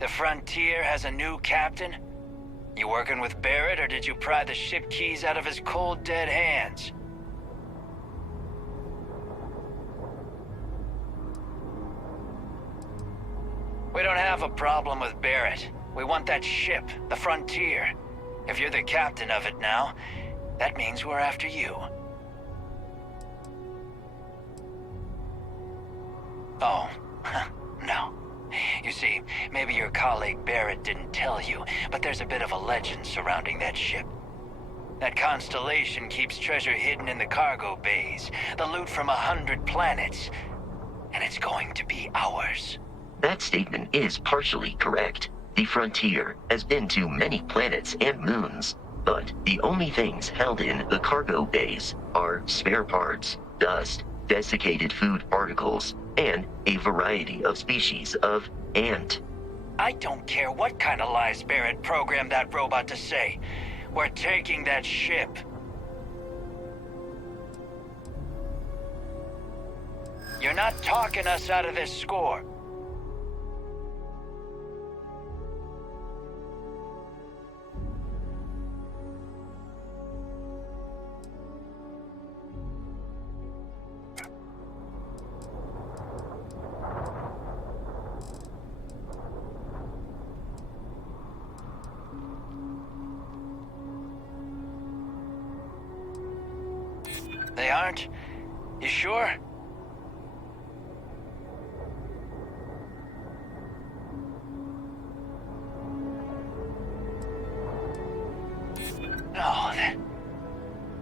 The Frontier has a new captain? You working with Barrett, or did you pry the ship keys out of his cold, dead hands? We don't have a problem with Barrett. We want that ship, the Frontier. If you're the captain of it now, that means we're after you. Oh, no. You see, maybe your colleague Barrett didn't tell you, but there's a bit of a legend surrounding that ship. That constellation keeps treasure hidden in the cargo bays, the loot from 100 planets, and it's going to be ours. That statement is partially correct. The Frontier has been to many planets and moons, but the only things held in the cargo bays are spare parts, dust, desiccated food particles, and a variety of species of ant. I don't care what kind of lies Barrett programmed that robot to say. We're taking that ship. You're not talking us out of this score. They aren't? You sure? No,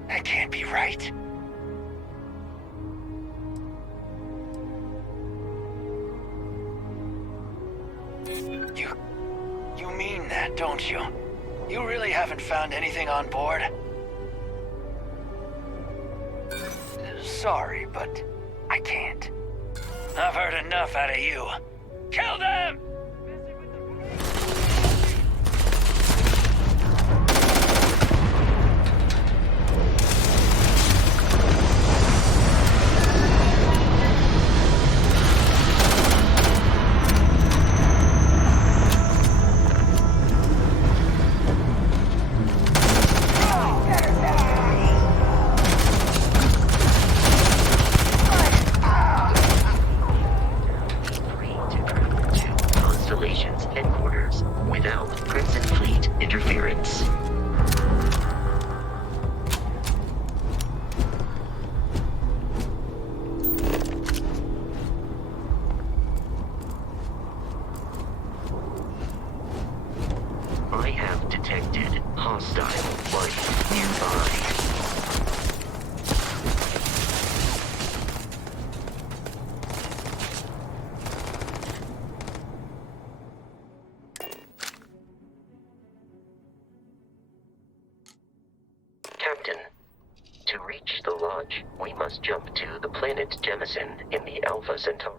that can't be right. You mean that, don't you? You really haven't found anything on board? Sorry, but I can't. I've heard enough out of you. Kill them! Headquarters without Crimson Fleet interference. I have detected hostile life nearby. Captain, to reach the lodge, we must jump to the planet Jemison in the Alpha Centauri.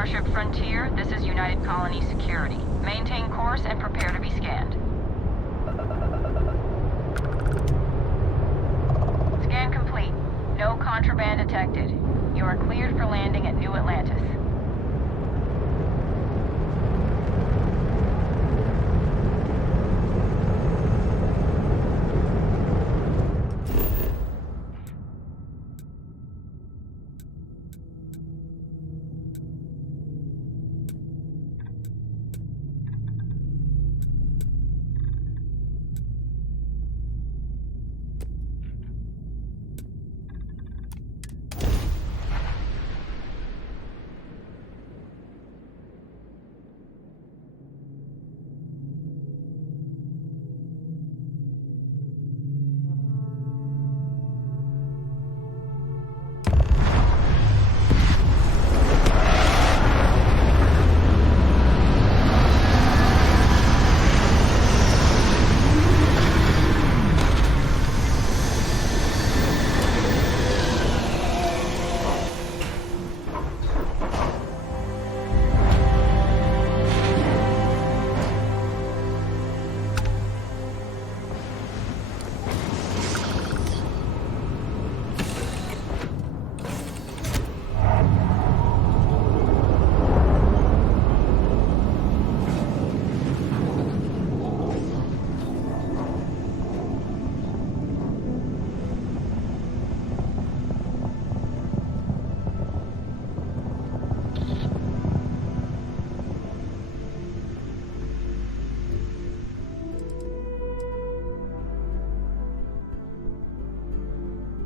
Starship Frontier, this is United Colony Security. Maintain course and prepare to be scanned. Scan complete. No contraband detected. You are cleared for landing at New Atlantis.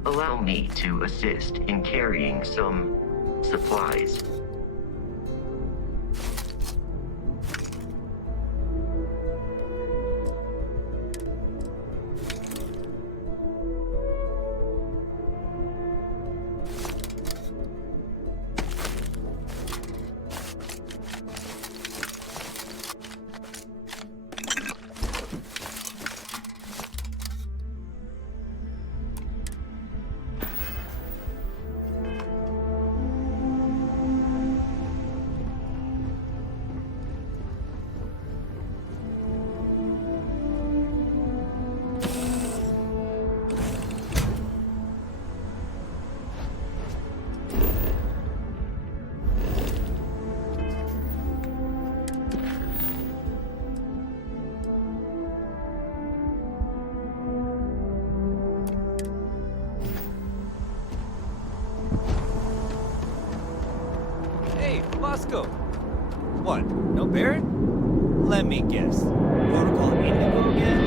Allow me to assist in carrying some supplies. Hey, Bosco! What, no Barrett? Let me guess. Protocol Indigo again?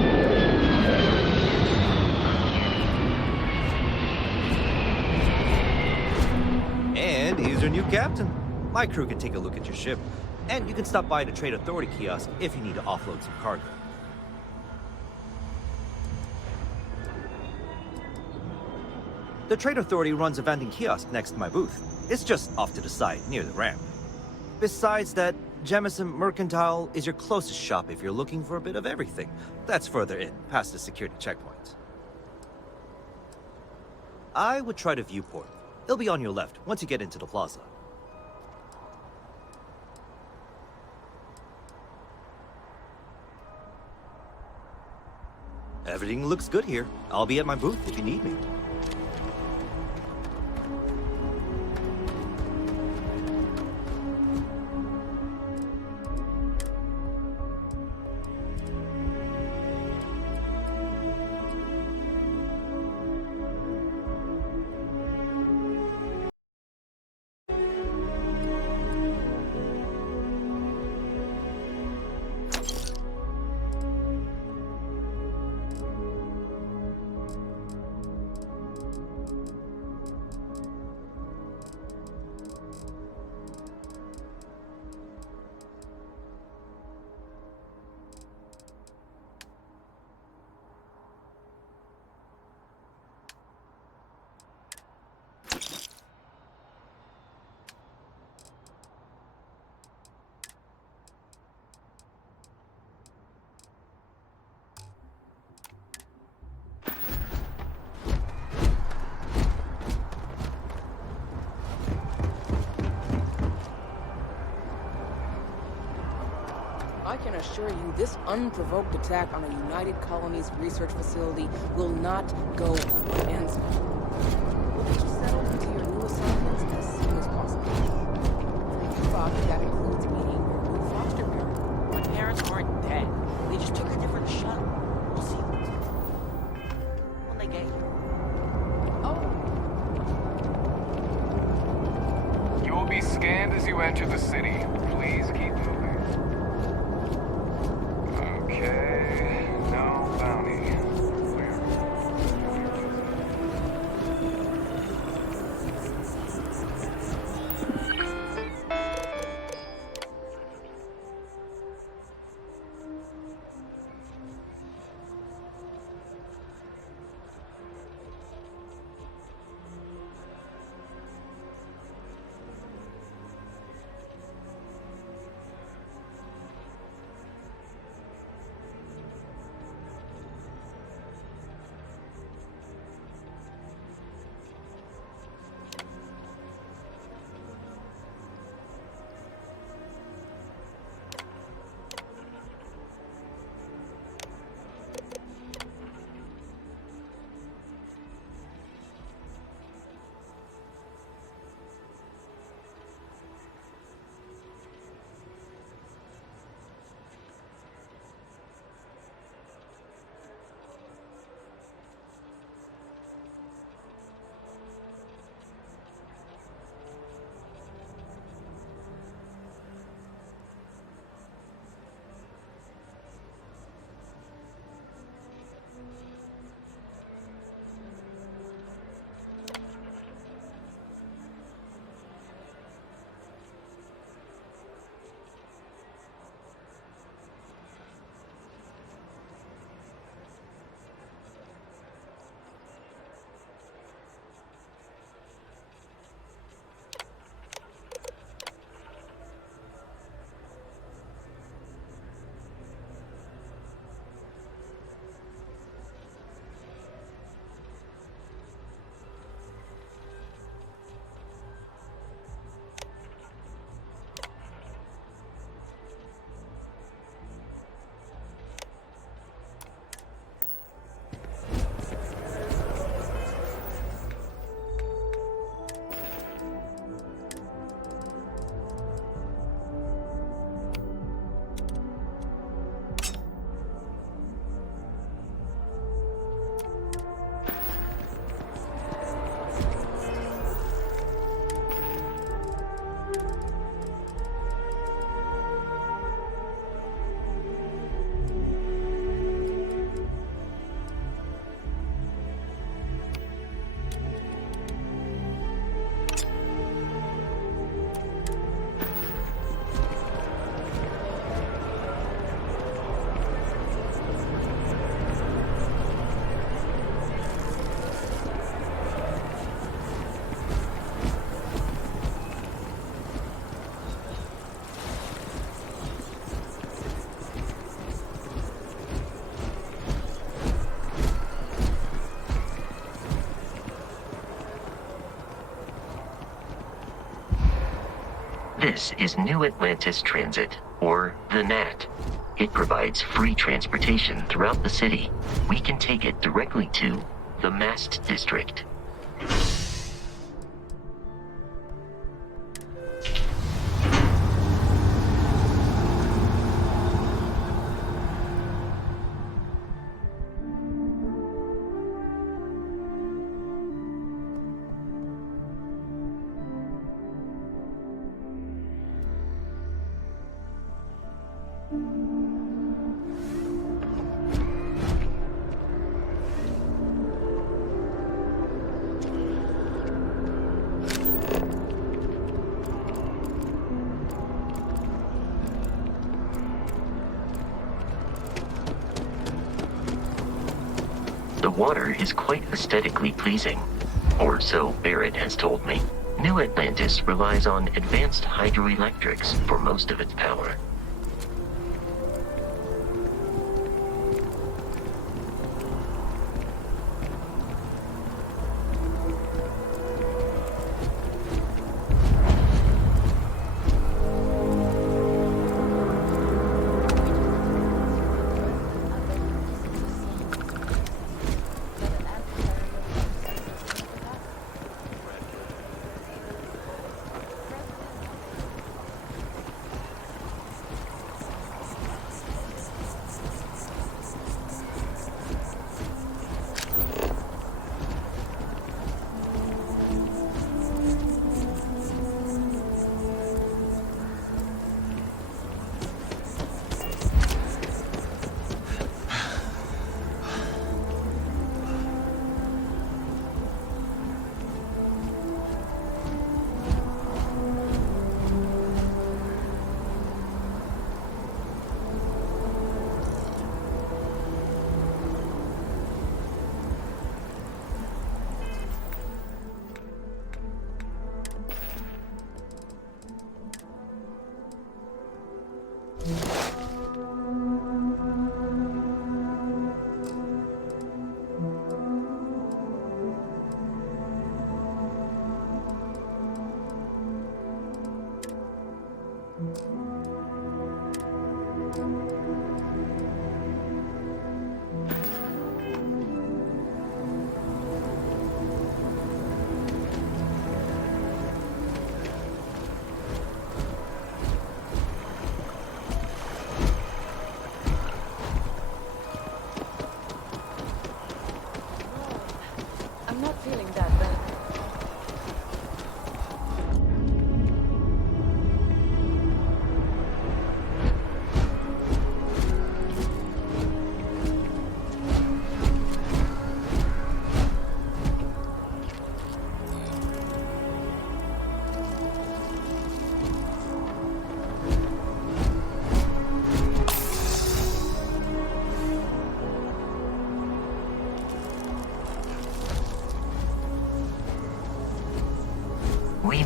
And here's your new captain. My crew can take a look at your ship. And you can stop by the Trade Authority kiosk if you need to offload some cargo. The Trade Authority runs a vending kiosk next to my booth. It's just off to the side, near the ramp. Besides that, Jemison Mercantile is your closest shop if you're looking for a bit of everything. That's further in, past the security checkpoint. I would try the viewport. It'll be on your left, once you get into the plaza. Everything looks good here. I'll be at my booth if you need me. can assure you this unprovoked attack on a United Colonies research facility will not go unanswered. We'll get you settled into your new assignments as soon as possible. If you thought that includes meeting your new foster parent. My parents aren't dead. They just took a different shuttle. We'll see when they get here. Oh, You will be scanned as you enter the city. Please keep moving. Okay, no bounty. Clear. This is New Atlantis Transit, or the NAT. It provides free transportation throughout the city. We can take it directly to the Mast District. The water is quite aesthetically pleasing, or so Barrett has told me. New Atlantis relies on advanced hydroelectrics for most of its power.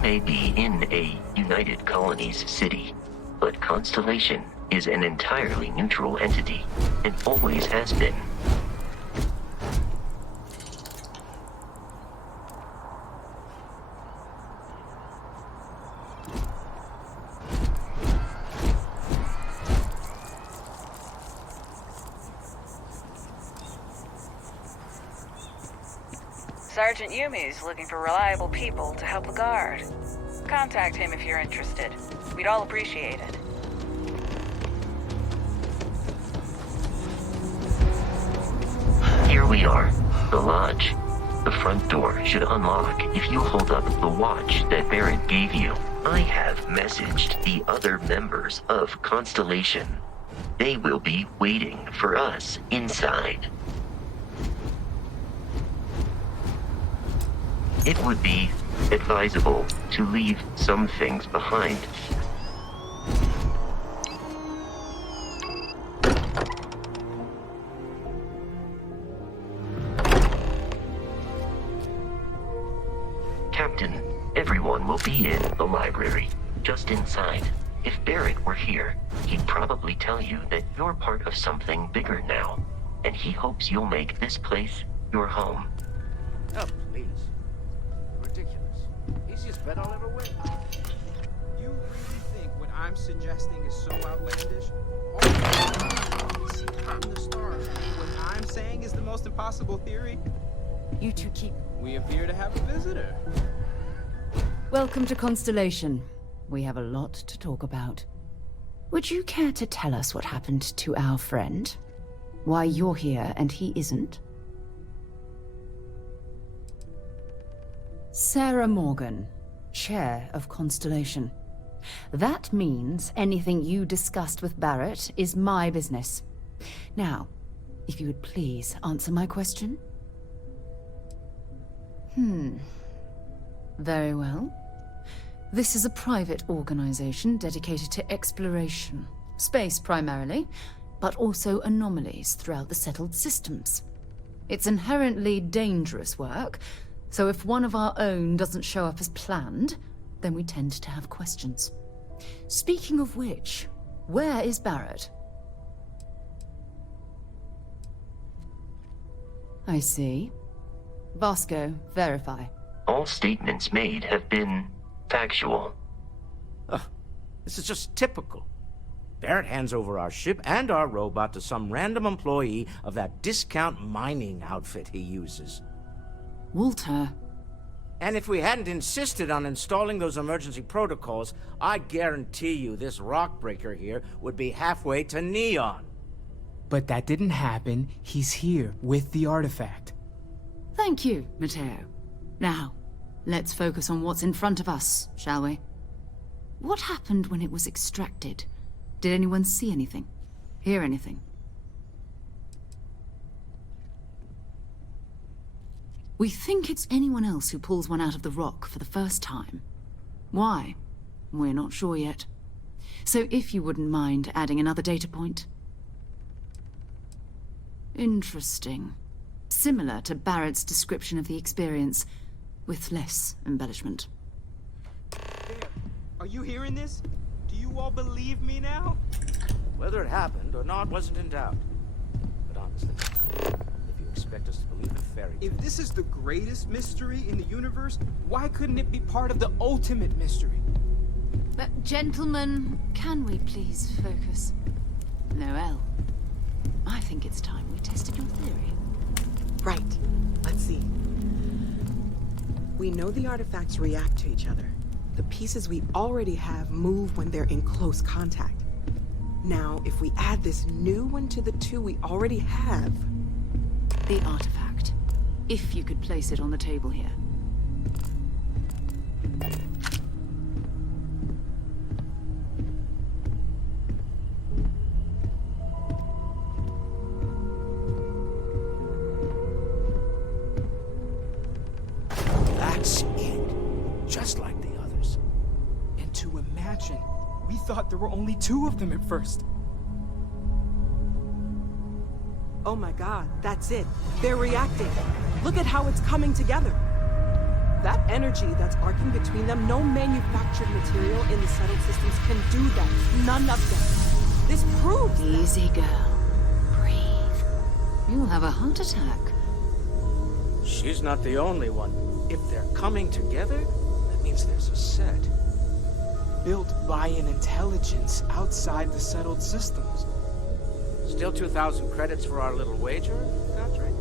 may be in a United Colonies city, but Constellation is an entirely neutral entity, and always has been. Sergeant Yumi's looking for reliable people to help the guard. Contact him if you're interested. We'd all appreciate it. Here we are, the lodge. The front door should unlock if you hold up the watch that Barrett gave you. I have messaged the other members of Constellation. They will be waiting for us inside. It would be advisable to leave some things behind. Captain, everyone will be in the library, just inside. If Barrett were here, he'd probably tell you that you're part of something bigger now, and he hopes you'll make this place your home. Oh, please. Ridiculous. Easiest bet I'll ever win. You really think what I'm suggesting is so outlandish? All the see out in the stars. What I'm saying is the most impossible theory. You two keep... We appear to have a visitor. Welcome to Constellation. We have a lot to talk about. Would you care to tell us what happened to our friend? Why you're here and he isn't? Sarah Morgan, Chair of Constellation. That means anything you discussed with Barrett is my business. Now, if you would please answer my question. Very well. This is a private organization dedicated to exploration. Space primarily, but also anomalies throughout the settled systems. It's inherently dangerous work, so if one of our own doesn't show up as planned, then we tend to have questions. Speaking of which, where is Barrett? I see. Vasco, verify. All statements made have been factual. This is just typical. Barrett hands over our ship and our robot to some random employee of that discount mining outfit he uses. Walter. And if we hadn't insisted on installing those emergency protocols, I guarantee you this rockbreaker here would be halfway to Neon. But that didn't happen. He's here with the artifact. Thank you, Matteo. Now, let's focus on what's in front of us, shall we? What happened when it was extracted? Did anyone see anything? Hear anything? We think it's anyone else who pulls one out of the rock for the first time. Why? We're not sure yet. So if you wouldn't mind adding another data point. Interesting. Similar to Barrett's description of the experience, with less embellishment. Are you hearing this? Do you all believe me now? Whether it happened or not wasn't in doubt. But honestly, if you expect us to believe in fairy tales... If this is the greatest mystery in the universe, why couldn't it be part of the ultimate mystery? Gentlemen, can we please focus? Noel, I think it's time we tested your theory. Right. Let's see. We know the artifacts react to each other. The pieces we already have move when they're in close contact. Now, if we add this new one to the two we already have... The artifact. If you could place it on the table here. That's it. Just like the others. And to imagine, we thought there were only two of them at first. Oh my god, that's it. They're reacting. Look at how it's coming together. That energy that's arcing between them, no manufactured material in the settled systems can do that. None of them. This proves that. Easy, girl. Breathe. You'll have a heart attack. She's not the only one. If they're coming together, that means there's a set. Built by an intelligence outside the settled systems. Still 2,000 credits for our little wager, Godfrey?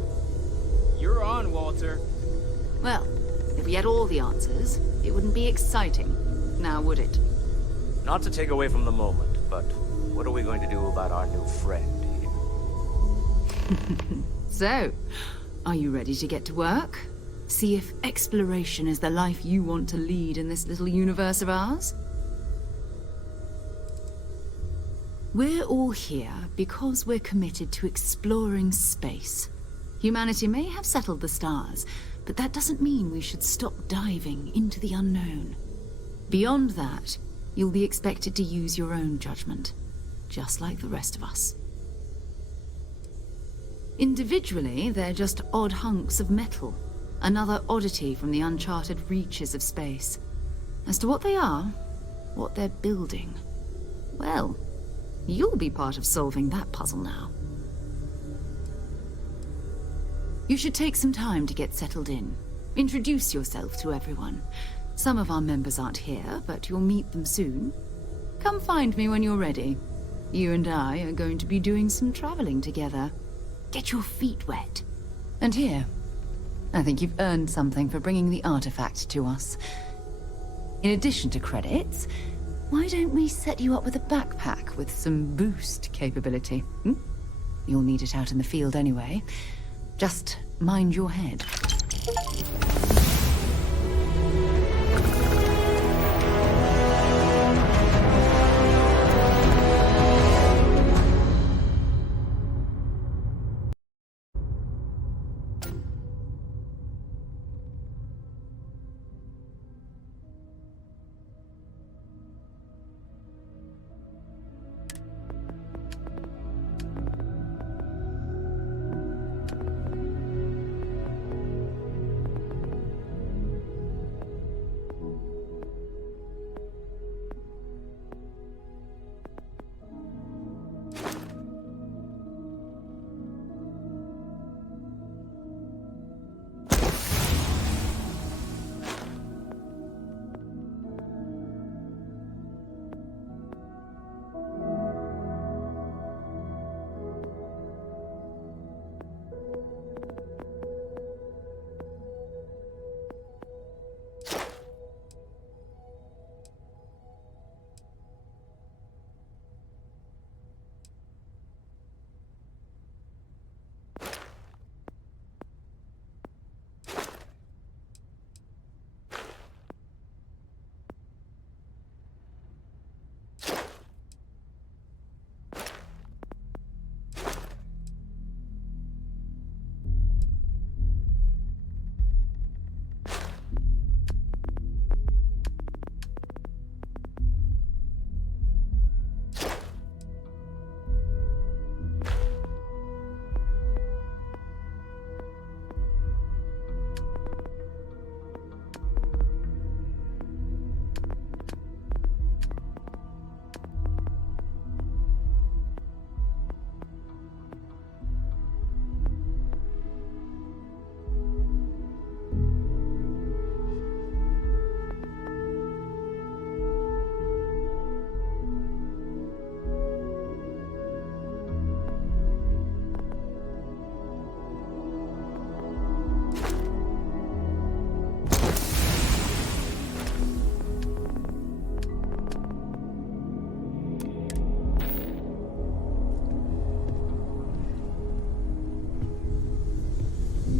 You're on, Walter. Well, if we had all the answers, it wouldn't be exciting. Now, would it? Not to take away from the moment, but what are we going to do about our new friend here? So, are you ready to get to work? See if exploration is the life you want to lead in this little universe of ours? We're all here because we're committed to exploring space. Humanity may have settled the stars, but that doesn't mean we should stop diving into the unknown. Beyond that, you'll be expected to use your own judgment, just like the rest of us. Individually, they're just odd hunks of metal, another oddity from the uncharted reaches of space. As to what they are, what they're building, well, you'll be part of solving that puzzle now. You should take some time to get settled in. Introduce yourself to everyone. Some of our members aren't here, but you'll meet them soon. Come find me when you're ready. You and I are going to be doing some traveling together. Get your feet wet. And here, I think you've earned something for bringing the artifact to us. In addition to credits, why don't we set you up with a backpack with some boost capability? You'll need it out in the field anyway. Just mind your head.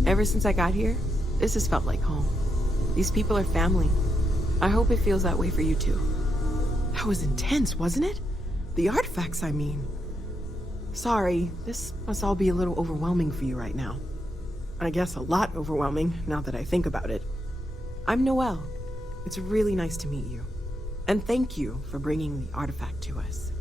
Ever since I got here, this has felt like home. These people are family. I hope it feels that way for you too. That was intense, wasn't it? The artifacts, I mean. Sorry, this must all be a little overwhelming for you right now. I guess a lot overwhelming, now that I think about it. I'm Noelle. It's really nice to meet you. And thank you for bringing the artifact to us.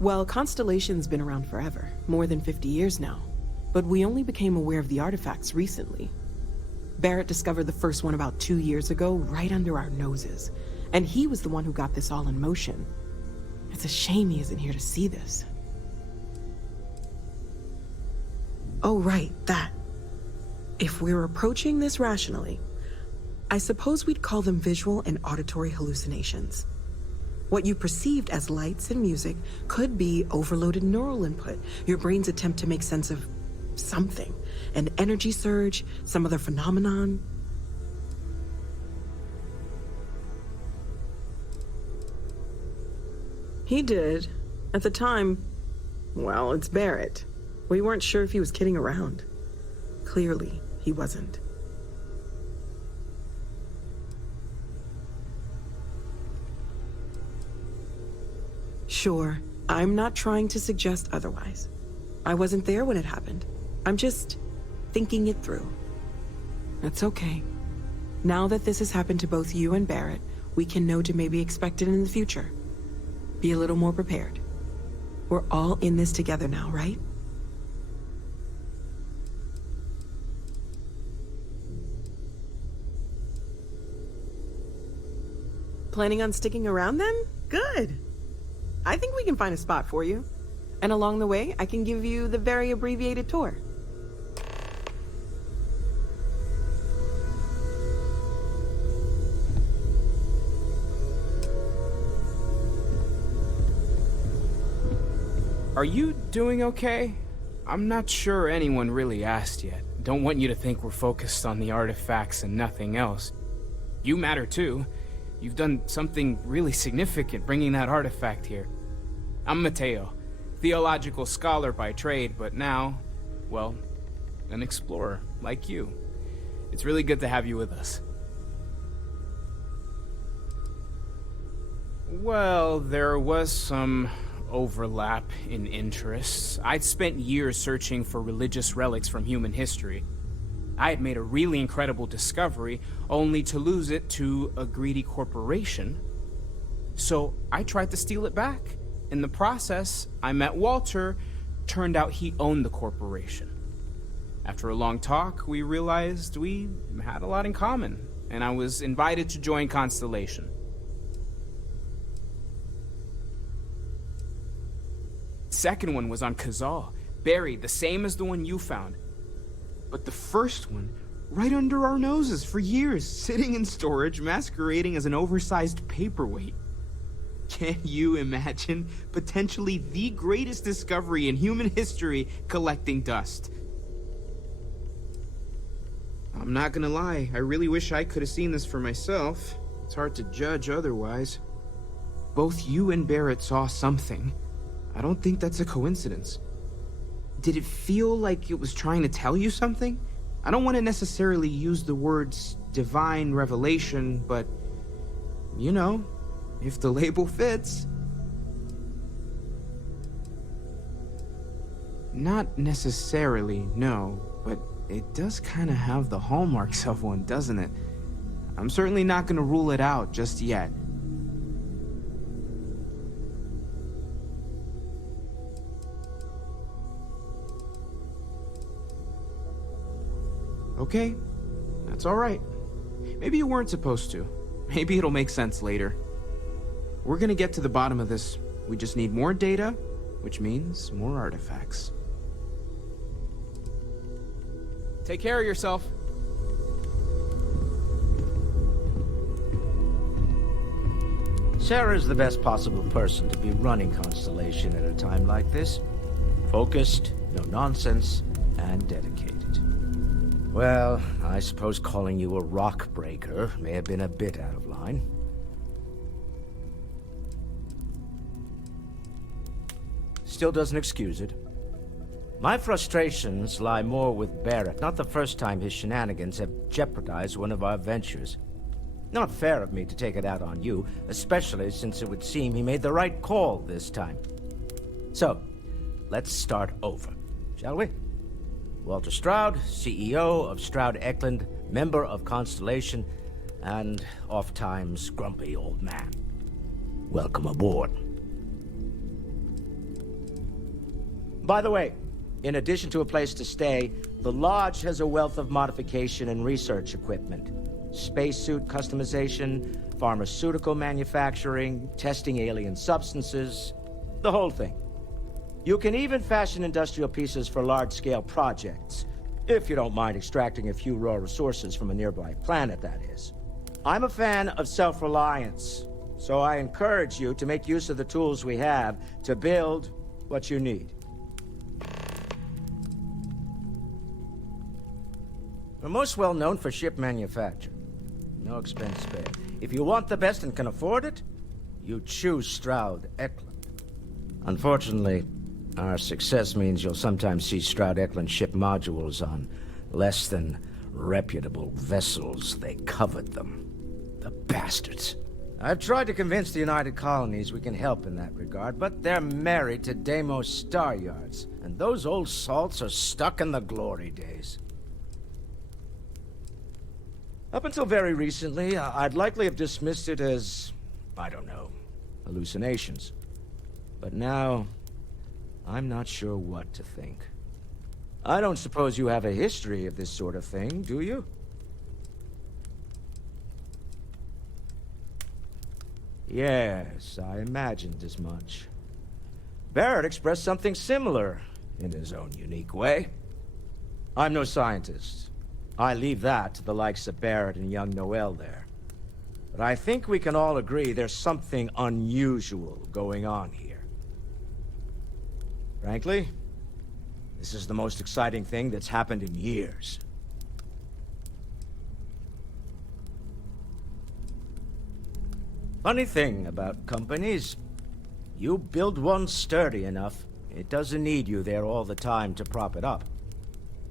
Well, Constellation's been around forever, more than 50 years now. but we only became aware of the artifacts recently. Barrett discovered the first one about 2 years ago, right under our noses. And he was the one who got this all in motion. It's a shame he isn't here to see this. Oh, right, that. If we're approaching this rationally, I suppose we'd call them visual and auditory hallucinations. What you perceived as lights and music could be overloaded neural input, your brain's attempt to make sense of something. An energy surge, some other phenomenon. He did. At the time, well, it's Barrett. We weren't sure if he was kidding around. Clearly, he wasn't. Sure, I'm not trying to suggest otherwise. I wasn't there when it happened. I'm just thinking it through. That's okay. Now that this has happened to both you and Barrett, we can know to maybe expect it in the future. Be a little more prepared. We're all in this together now, right? Planning on sticking around then? Good. I think we can find a spot for you. And along the way, I can give you the very abbreviated tour. Are you doing okay? I'm not sure anyone really asked yet. Don't want you to think we're focused on the artifacts and nothing else. You matter too. You've done something really significant bringing that artifact here. I'm Mateo, theological scholar by trade, but now, well, an explorer like you. It's really good to have you with us. Well, there was some overlap in interests. I'd spent years searching for religious relics from human history. I had made a really incredible discovery, only to lose it to a greedy corporation. So I tried to steal it back. In the process, I met Walter. Turned out he owned the corporation. After a long talk, we realized we had a lot in common, and I was invited to join Constellation. Second one was on Kazal, buried the same as the one you found. But the first one, right under our noses for years, sitting in storage, masquerading as an oversized paperweight. Can you imagine potentially the greatest discovery in human history collecting dust? I'm not gonna lie, I really wish I could have seen this for myself. It's hard to judge otherwise. Both you and Barrett saw something. I don't think that's a coincidence. Did it feel like it was trying to tell you something? I don't want to necessarily use the words divine revelation, but, you know, if the label fits. Not necessarily, no, but it does kind of have the hallmarks of one, doesn't it? I'm certainly not going to rule it out just yet. Okay, that's all right. Maybe you weren't supposed to. Maybe it'll make sense later. We're gonna get to the bottom of this. We just need more data, which means more artifacts. Take care of yourself. Sarah's the best possible person to be running Constellation at a time like this. Focused, no nonsense, and dedicated. Well, I suppose calling you a rock breaker may have been a bit out of line. Still doesn't excuse it. My frustrations lie more with Barrett, not the first time his shenanigans have jeopardized one of our ventures. Not fair of me to take it out on you, especially since it would seem he made the right call this time. So, let's start over, shall we? Walter Stroud, CEO of Stroud Eklund, member of Constellation, and oft-times grumpy old man. Welcome aboard. By the way, In addition to a place to stay, the Lodge has a wealth of modification and research equipment. Spacesuit customization, pharmaceutical manufacturing, testing alien substances, the whole thing. You can even fashion industrial pieces for large-scale projects, if you don't mind extracting a few raw resources from a nearby planet, that is. I'm a fan of self-reliance, so I encourage you to make use of the tools we have to build what you need. We're most well known for ship manufacture. No expense spared. If you want the best and can afford it, you choose Stroud Eklund. Unfortunately, our success means you'll sometimes see Stroud Eklund ship modules on less than reputable vessels. They covet them. The bastards. I've tried to convince the United Colonies we can help in that regard, but they're married to Deimos Star Yards, and those old salts are stuck in the glory days. Up until very recently, I'd likely have dismissed it as, I don't know, hallucinations. But now, I'm not sure what to think. I don't suppose you have a history of this sort of thing, do you? Yes, I imagined as much. Barrett expressed something similar, in his own unique way. I'm no scientist. I leave that to the likes of Barrett and young Noel there. But I think we can all agree there's something unusual going on here. Frankly, this is the most exciting thing that's happened in years. Funny thing about companies, you build one sturdy enough, it doesn't need you there all the time to prop it up.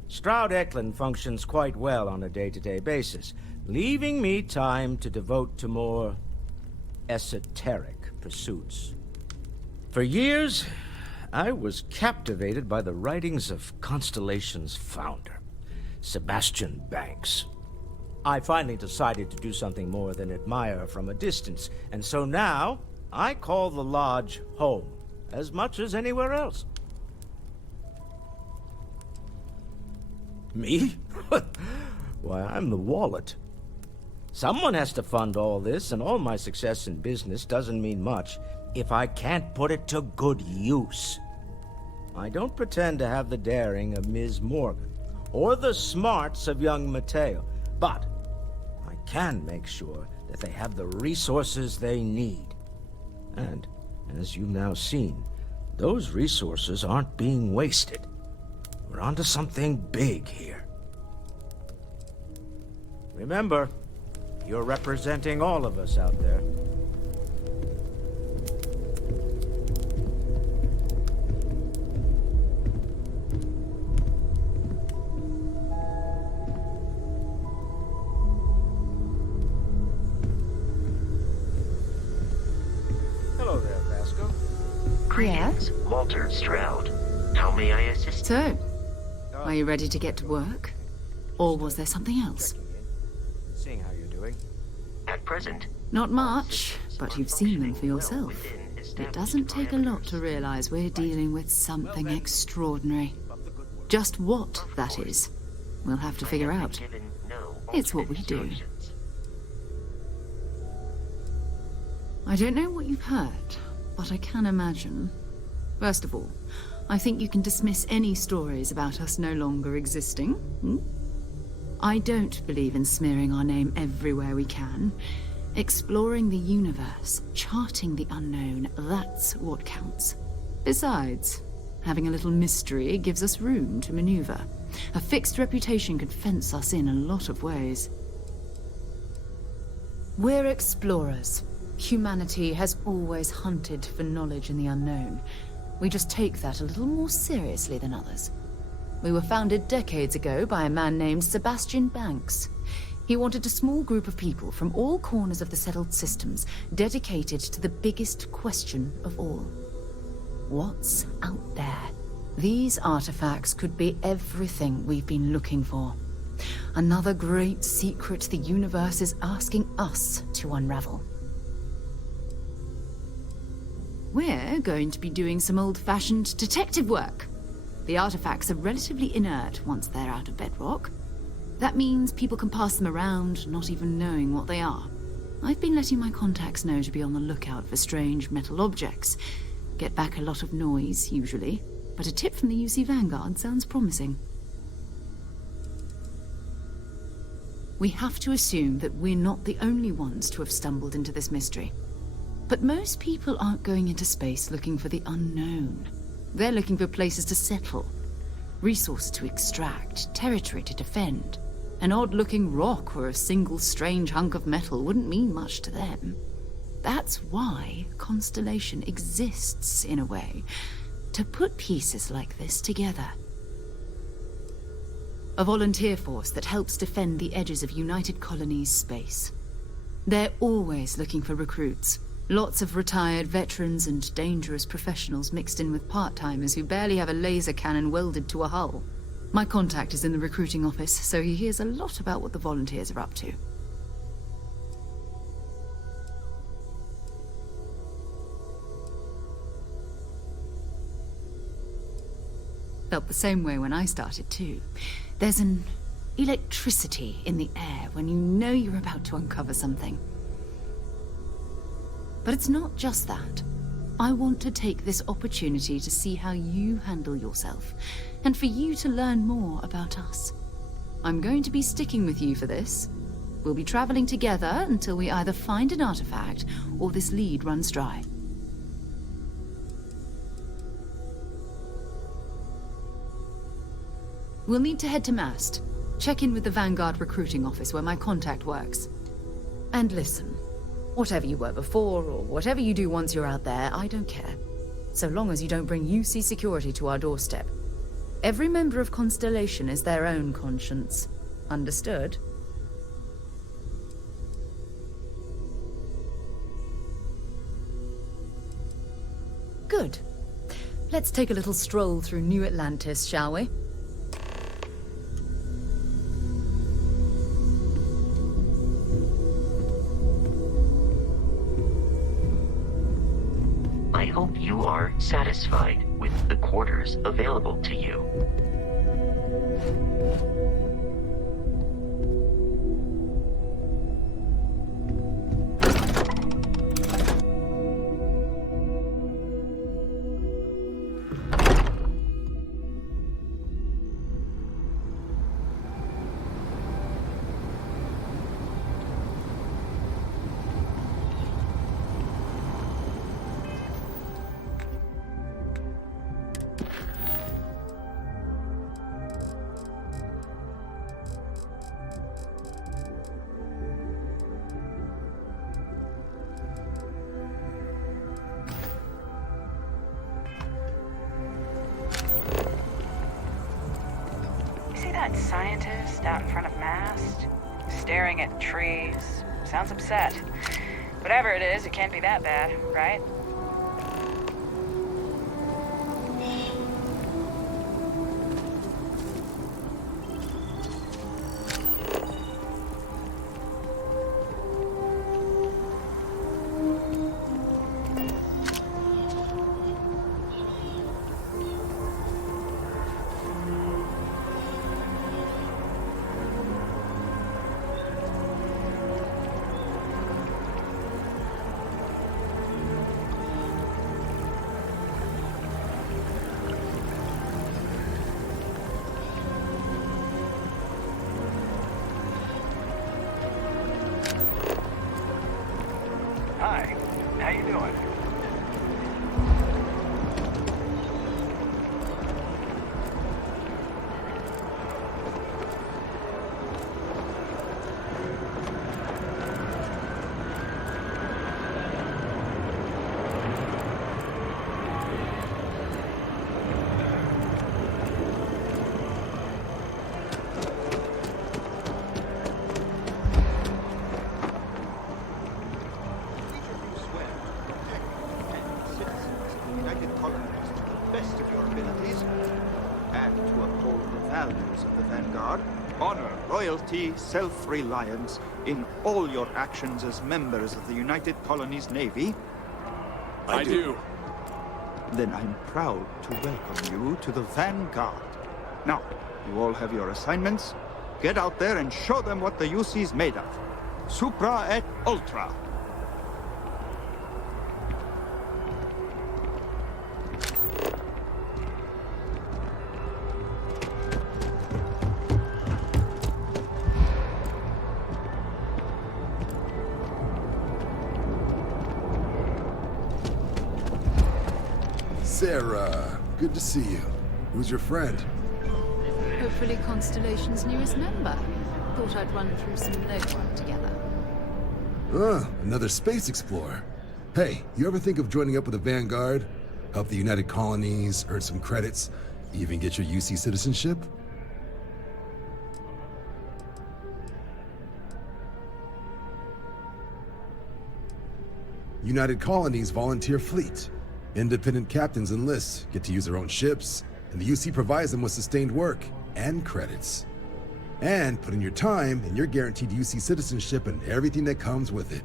Stroud Eklund functions quite well on a day-to-day basis, leaving me time to devote to more esoteric pursuits. For years, I was captivated by the writings of Constellation's founder, Sebastian Banks. I finally decided to do something more than admire from a distance, and so now, I call the Lodge home, as much as anywhere else. Me? Why, I'm the wallet. Someone has to fund all this, and all my success in business doesn't mean much if I can't put it to good use. I don't pretend to have the daring of Ms. Morgan, or the smarts of young Mateo, but I can make sure that they have the resources they need. And, as you've now seen, those resources aren't being wasted. We're onto something big here. Remember, you're representing all of us out there. Hello there, Vasco. Greetings, Walter Stroud. How may I assist you? So, are you ready to get to work? Or was there something else? Seeing how you're doing. At present, Not much, but you've seen them for yourself. It doesn't take a lot to realize we're dealing with something extraordinary. Just what that is, we'll have to figure out. It's what we do. I don't know what you've heard, but I can imagine. First of all, I think you can dismiss any stories about us no longer existing. I don't believe in smearing our name everywhere we can. Exploring the universe, charting the unknown, that's what counts. Besides, having a little mystery gives us room to maneuver. A fixed reputation could fence us in a lot of ways. We're explorers. Humanity has always hunted for knowledge in the unknown. We just take that a little more seriously than others. We were founded decades ago by a man named Sebastian Banks. He wanted a small group of people from all corners of the settled systems dedicated to the biggest question of all. What's out there? These artifacts could be everything we've been looking for. Another great secret the universe is asking us to unravel. We're going to be doing some old-fashioned detective work. The artifacts are relatively inert once they're out of bedrock. That means people can pass them around, not even knowing what they are. I've been letting my contacts know to be on the lookout for strange metal objects. Get back a lot of noise, usually, but a tip from the UC Vanguard sounds promising. We have to assume that we're not the only ones to have stumbled into this mystery. But most people aren't going into space looking for the unknown. They're looking for places to settle, resources to extract, territory to defend. An odd-looking rock or a single strange hunk of metal wouldn't mean much to them. That's why Constellation exists, in a way, to put pieces like this together. A volunteer force that helps defend the edges of United Colonies space. They're always looking for recruits. Lots of retired veterans and dangerous professionals mixed in with part-timers who barely have a laser cannon welded to a hull. My contact is in the recruiting office, so he hears a lot about what the volunteers are up to. Felt the same way when I started, too. There's an electricity in the air when you know you're about to uncover something. But it's not just that. I want to take this opportunity to see how you handle yourself, and for you to learn more about us. I'm going to be sticking with you for this. We'll be traveling together until we either find an artifact or this lead runs dry. We'll need to head to Mast. Check in with the Vanguard recruiting office where my contact works. And listen, whatever you were before or whatever you do once you're out there, I don't care. So long as you don't bring UC security to our doorstep. Every member of Constellation is their own conscience. Understood? Good. Let's take a little stroll through New Atlantis, shall we? I hope you are satisfied with the quarters available to you. That scientist out in front of Mast, staring at trees, sounds upset. Whatever it is, it can't be that bad, right? Hi, how you doing? Honor, loyalty, self-reliance in all your actions as members of the United Colonies Navy? I do. then I'm proud to welcome you to the Vanguard. Now, you all have your assignments. Get out there and show them what the UC's made of. Supra et Ultra. Sarah, good to see you. Who's your friend? Hopefully Constellation's newest member. Thought I'd run through some legwork together. Another space explorer. Hey, you ever think of joining up with the Vanguard? Help the United Colonies, earn some credits, even get your UC citizenship? United Colonies volunteer fleet. Independent captains enlist, get to use their own ships, and the UC provides them with sustained work and credits. And put in your time, and you're guaranteed UC citizenship and everything that comes with it.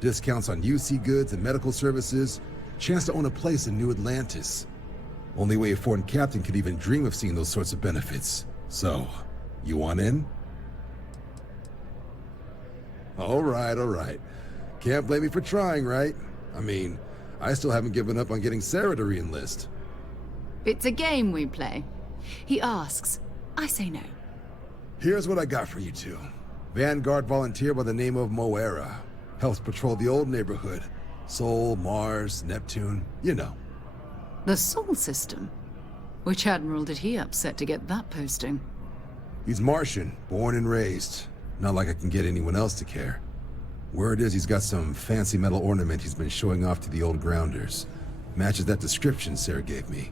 Discounts on UC goods and medical services, chance to own a place in New Atlantis. Only way a foreign captain could even dream of seeing those sorts of benefits. So, you want in? All right. Can't blame me for trying, right? I mean, I still haven't given up on getting Sarah to re-enlist. It's a game we play. He asks, I say no. Here's what I got for you two. Vanguard volunteer by the name of Moera. Helps patrol the old neighborhood. Sol, Mars, Neptune, you know. The Sol system? Which admiral did he upset to get that posting? He's Martian, born and raised. Not like I can get anyone else to care. Word is he's got some fancy metal ornament he's been showing off to the old grounders. Matches that description Sarah gave me.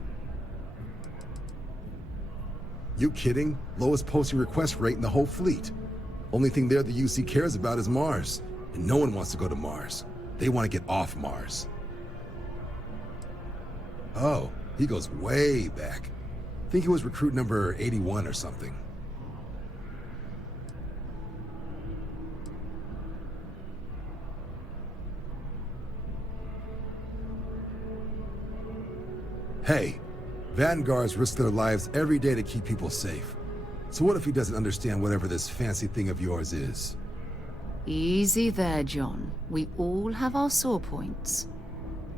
You kidding? Lowest posting request rate in the whole fleet. Only thing there the UC cares about is Mars. And no one wants to go to Mars. They want to get off Mars. Oh, he goes way back. Think he was recruit number 81 or something. Hey, Vanguards risk their lives every day to keep people safe. So what if he doesn't understand whatever this fancy thing of yours is? Easy there, John. We all have our sore points.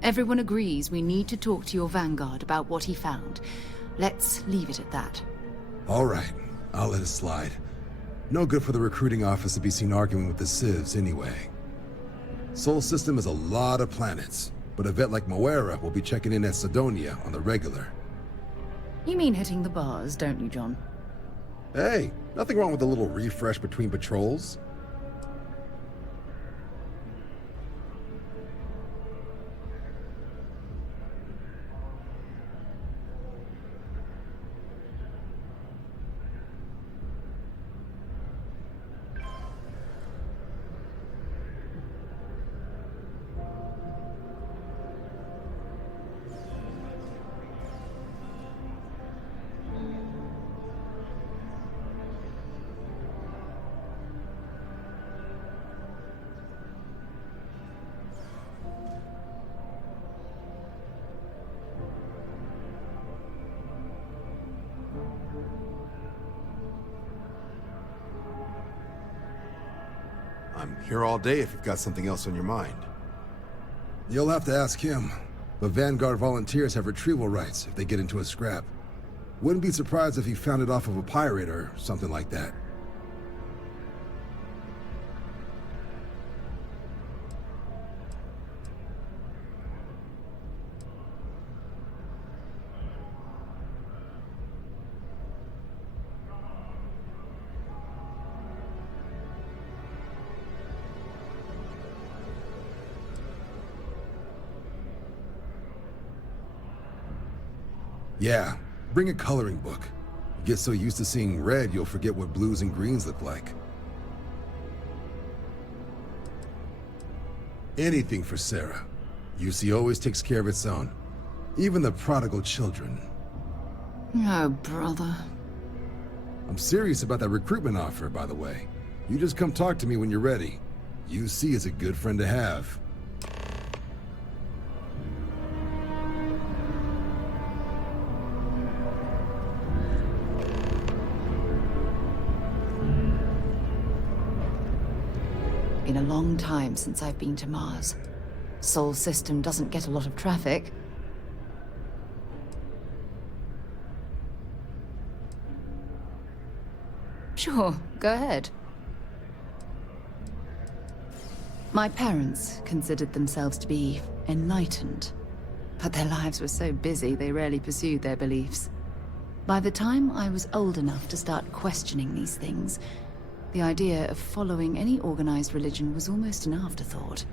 Everyone agrees we need to talk to your Vanguard about what he found. Let's leave it at that. All right, I'll let it slide. No good for the recruiting office to be seen arguing with the civs anyway. Sol system is a lot of planets, but a vet like Moera will be checking in at Sidonia on the regular. You mean hitting the bars, don't you, John? Hey, nothing wrong with a little refresh between patrols. I'm here all day if you've got something else on your mind. You'll have to ask him, but Vanguard volunteers have retrieval rights if they get into a scrap. Wouldn't be surprised if he found it off of a pirate or something like that. Yeah, bring a coloring book. Get so used to seeing red, you'll forget what blues and greens look like. Anything for Sarah. UC always takes care of its own. Even the prodigal children. Oh, brother. I'm serious about that recruitment offer, by the way. You just come talk to me when you're ready. UC is a good friend to have. Been a long time since I've been to Mars. Sol system doesn't get a lot of traffic. Sure, go ahead. My parents considered themselves to be enlightened, but their lives were so busy they rarely pursued their beliefs. By the time I was old enough to start questioning these things, the idea of following any organized religion was almost an afterthought.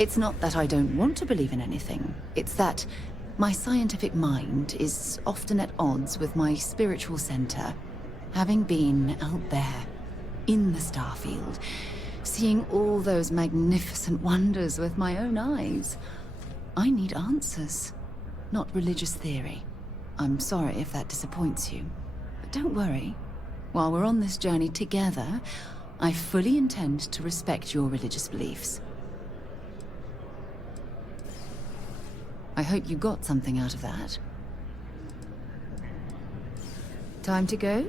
It's not that I don't want to believe in anything, it's that my scientific mind is often at odds with my spiritual center. Having been out there, in the Starfield, seeing all those magnificent wonders with my own eyes, I need answers, not religious theory. I'm sorry if that disappoints you, but don't worry. While we're on this journey together, I fully intend to respect your religious beliefs. I hope you got something out of that. Time to go?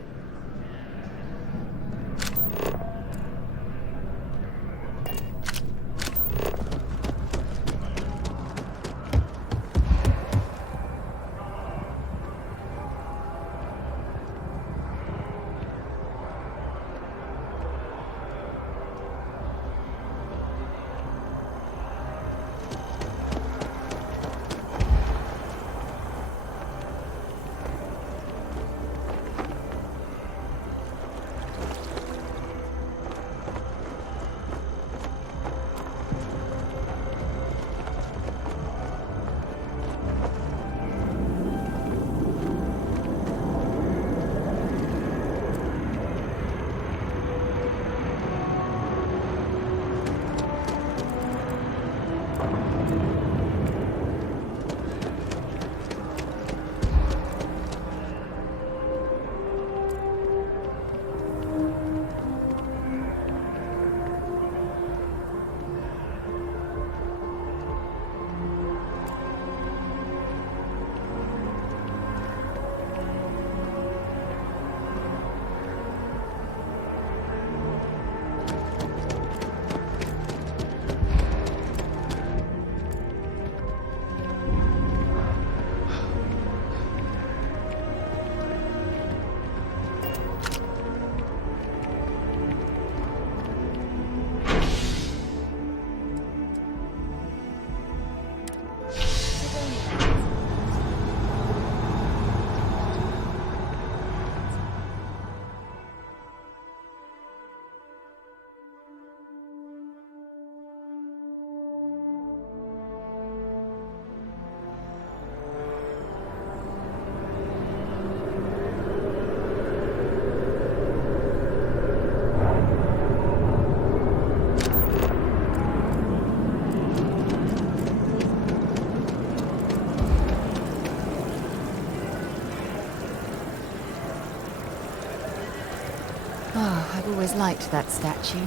I've always liked that statue.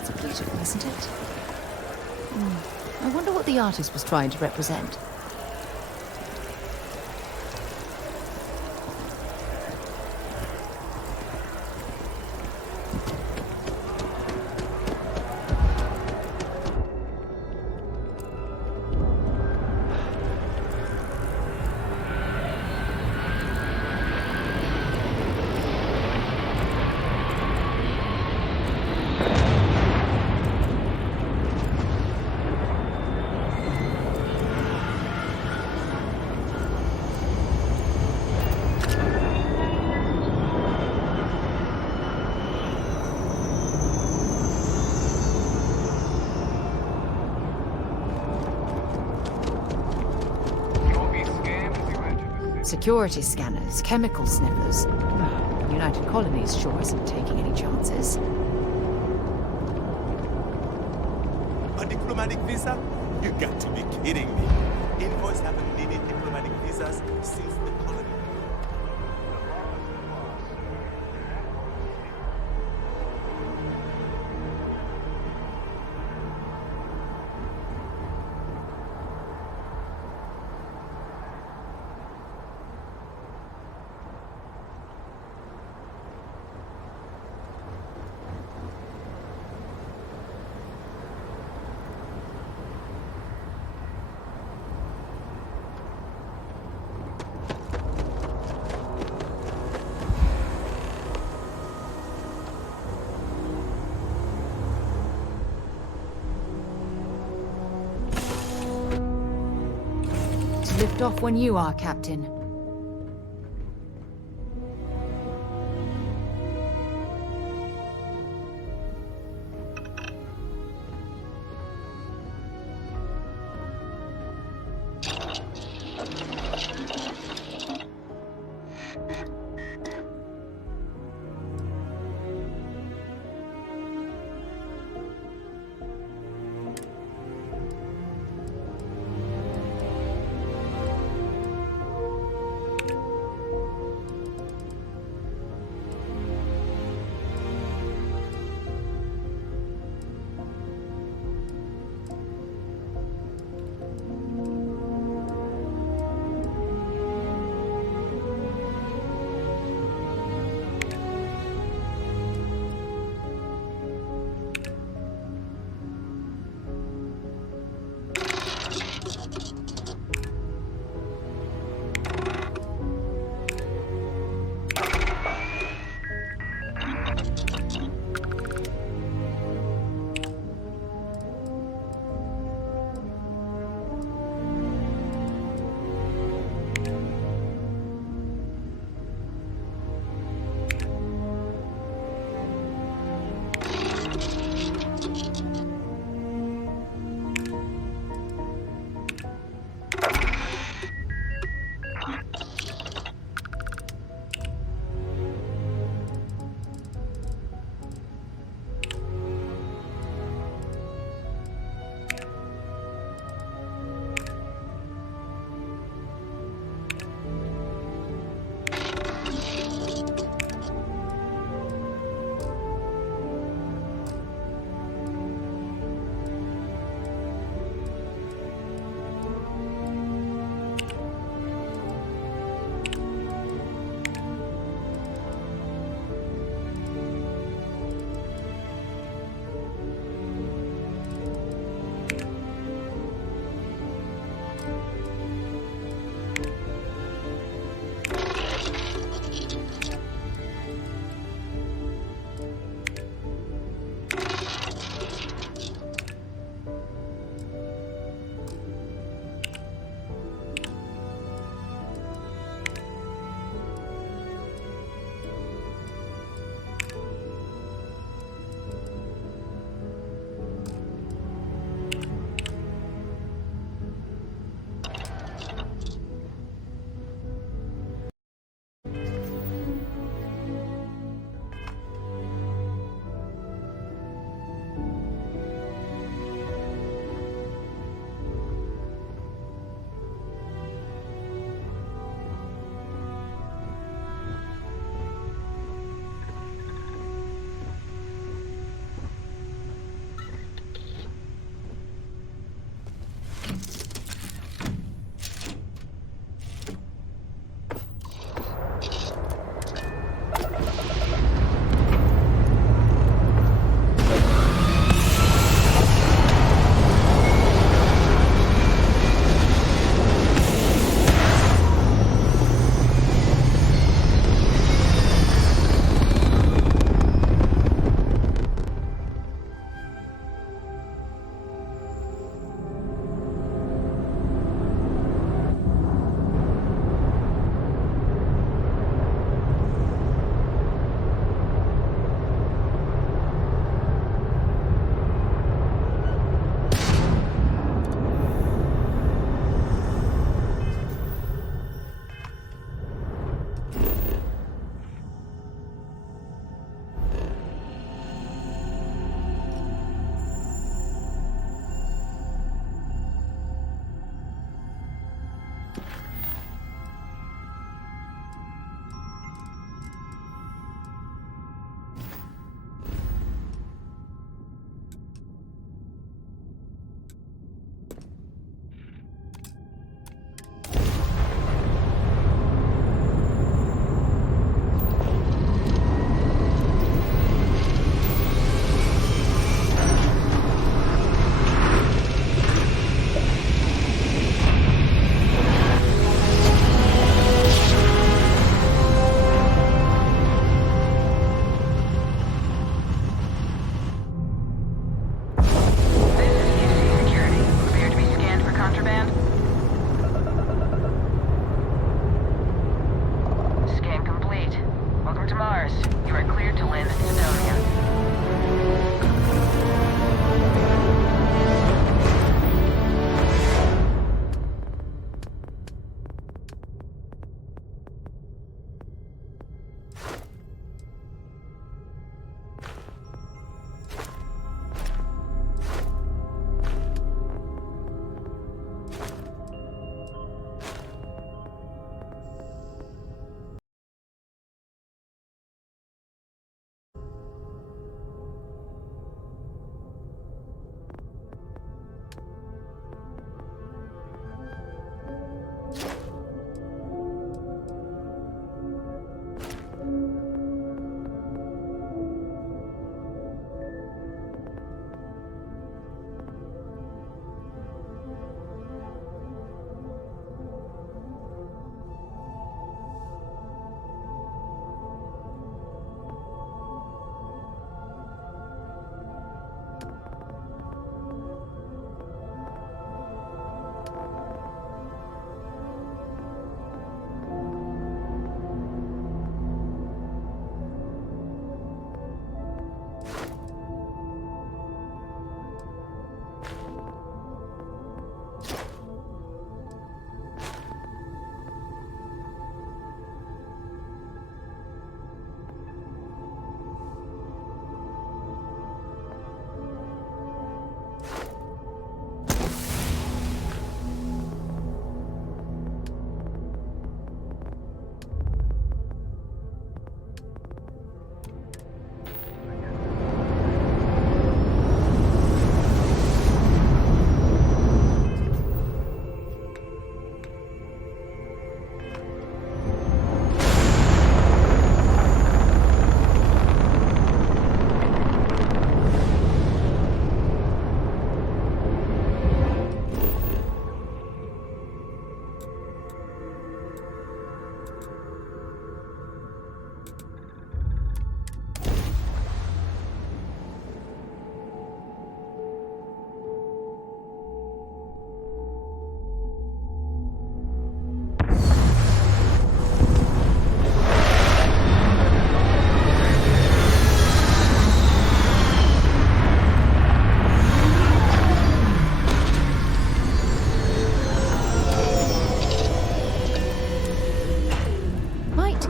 It's beautiful, isn't it? I wonder what the artist was trying to represent. Security scanners, chemical sniffers. United Colonies sure isn't taking any chances. A diplomatic visa? You got to be kidding me. Envoys haven't needed diplomatic visas since the colony. lift off when you are, Captain.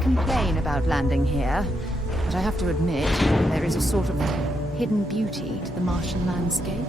complain about landing here, but I have to admit, there is a sort of hidden beauty to the Martian landscape.